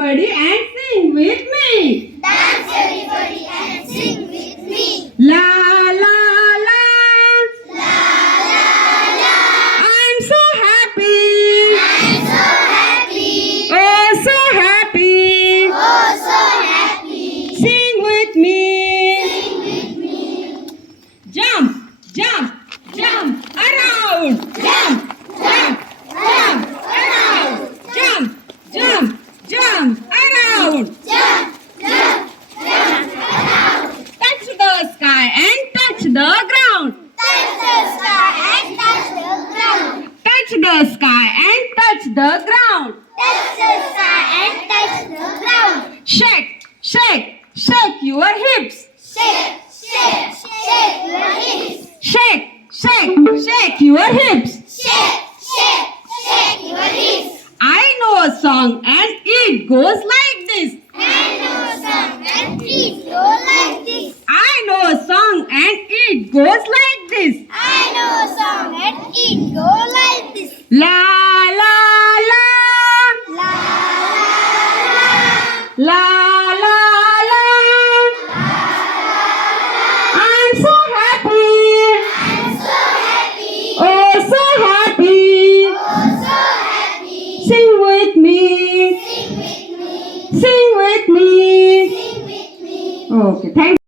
everybody and sing with me. Dance everybody and sing with me. La la la. La la la. I'm so happy. I'm so happy. Oh, so happy. Oh, so happy. Sing with me. Sing with me. Jump, jump, jump around. Jump, jump, jump around. Jump, jump, jump around. Jump, jump, jump around. Touch the sky and touch the ground. Touch the sky and touch the ground. Touch the sky and touch the ground. Touch the sky and touch the ground. Shake, shake, shake your hips. Shake, shake, shake your hips. Shake, shake, shake your hips. Shake, shake, shake your hips. I know a song and it goes like this. I know a song and please go like this. I know a song and it goes like this. I know a song and it go like this. La la la. La La la la. I'm so happy. I'm so happy. Oh, so happy. Oh, so happy. Sing with me. Sing with me. Sing with me. Sing with me. Okay, thank you.